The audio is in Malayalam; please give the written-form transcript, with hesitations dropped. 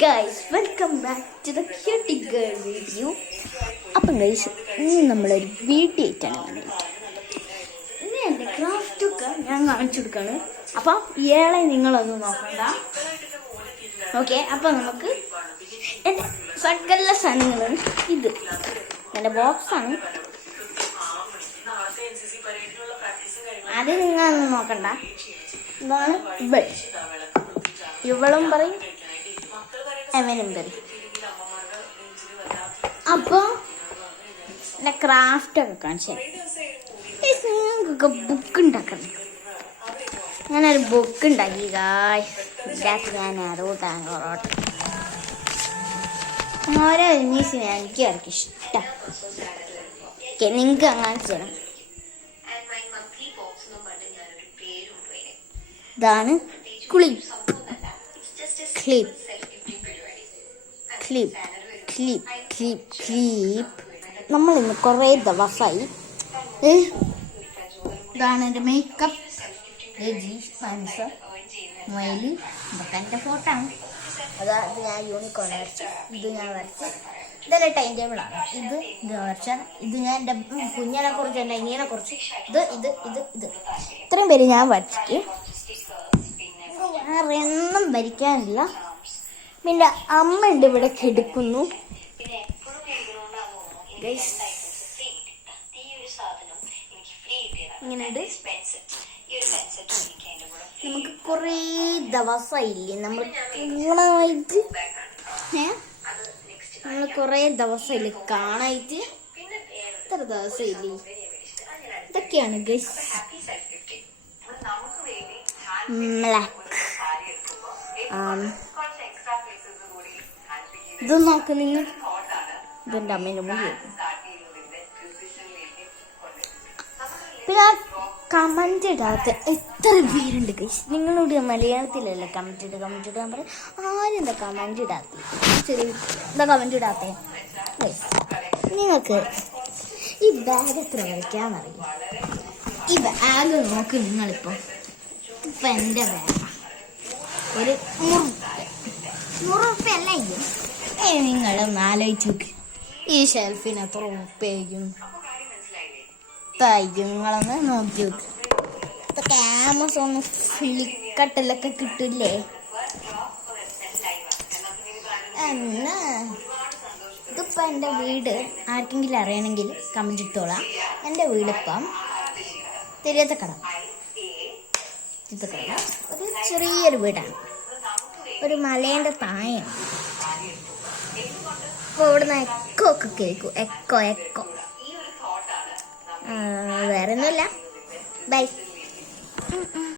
guys, welcome back to the Cutie Girl video. അപ്പം ഗൈസ്, ഇന്ന് നമ്മളൊരു വീഡിയോ ആയിട്ടാണ് വന്നിരിക്കുന്നത്. ഇന്ന് എൻ്റെ ക്രാഫ്റ്റ് ഒക്കെ ഞാൻ കാണിച്ചു കൊടുക്കുകയാണ്. അപ്പം ഇയാളെ നിങ്ങളൊന്ന് നോക്കണ്ട. ഓക്കെ, അപ്പം നമുക്ക് എൻ്റെ സകല സാധനങ്ങളാണ്. ഇത് എൻ്റെ ബോക്സാണ്. അത് നിങ്ങളൊന്നും നോക്കണ്ട. ഇതാണ് ഇവളും പറയും, അവനും പറയും. അപ്പോൾ എൻ്റെ ക്രാഫ്റ്റൊക്കെ കാണിച്ചു നിങ്ങൾക്കൊക്കെ ബുക്ക് ഉണ്ടാക്കണം. ഞാനൊരു ബുക്ക് ഉണ്ടാക്കി ഇതിനകത്ത് ഞാൻ അറിവിട്ടാണ് പൊറോട്ട ഓരോ ന്യൂസിനെ എനിക്ക് അവർക്ക് ഇഷ്ടം. ഓക്കെ, നിങ്ങൾക്ക് അങ്ങനെ ചെയ്യണം. ഇതാണ് clip clip clip clip clip clip നമ്മളിന്ന് കുറേ ദിവസമായി. ഇതാണ് എൻ്റെ മേക്കപ്പ് മൊയില്. ഇതൊക്കെ എൻ്റെ ഫോട്ടോ ആണ്. അത് ഞാൻ യൂണിക്കോൺ വരച്ച, ഇത് ഞാൻ വരച്ച, ഇതെല്ലാം ടൈം ടേബിളാണ്. ഇത് വരച്ച, ഇത് ഞാൻ എൻ്റെ കുഞ്ഞിനെ കുറിച്ച്, എൻ്റെ അനിയനെ കുറിച്ച്, ഇത് ഇത് ഇത് ഇത് ഇത്രയും പേര് ഞാൻ വരച്ചിട്ട് വേറെ ഒന്നും വരയ്ക്കാനില്ല. പിന്നെ അമ്മ ഉണ്ട് ഇവിടെ കിടക്കുന്നു. ഇങ്ങനെയുണ്ട്. നമുക്ക് കുറേ ദിവസമായില്ലേ നമ്മൾ കുറേ ദിവസമില്ലേ കാണായിട്ട്. എത്ര ദിവസമില്ലേ. ഇതൊക്കെയാണ് ഗൈസ് ഇത് നോക്ക് നിങ്ങൾ. ഇതെൻ്റെ അമ്മേൻ്റെ മുടി. പിന്നെ കമന്റ് ഇടാത്ത എത്ര പേരുണ്ട് ഗൈസ്. നിങ്ങളോട് മലയാളത്തിലല്ലേ കമന്റ് ഇടാൻ പറയും. ആരും എന്താ കമന്റ് ഇടാത്ത എന്താ കമന്റ് ഇടാത്ത ഗൈസ്? നിങ്ങൾക്ക് ഈ ബാഗ് എത്ര വരയ്ക്കാന്നറിയും? ഈ ബാഗ് നോക്ക് നിങ്ങളിപ്പോൾ. ഇപ്പം എൻ്റെ ബാഗ് ഒരു 100 ഉറുപ്പ്യല്ല. നിങ്ങളൊന്ന് ആലോചിച്ച് നോക്ക്, ഈ ഷെൽഫിന് എത്ര ഉറുപ്പ്യായിരിക്കും? നിങ്ങളൊന്ന് നോക്കി നോക്ക്. ഇതൊക്കെ ആമസോൺ ഫ്ലിപ്കാർട്ടിലൊക്കെ കിട്ടില്ലേ? എന്നാ ഇതിപ്പോൾ എൻ്റെ വീട് ആർക്കെങ്കിലും അറിയണമെങ്കിൽ കമന്റ് ഇട്ടോളാം. എൻ്റെ വീടിപ്പം തിരുവത്തക്കട. ഒരു ചെറിയൊരു വീടാണ്, ഒരു മലേൻ്റെ താഴെയാണ്. അപ്പോൾ ഇവിടുന്ന് എക്കോ ഒക്കെ കേൾക്കും. എക്കോ വേറെ ഒന്നുമില്ല. ബൈ.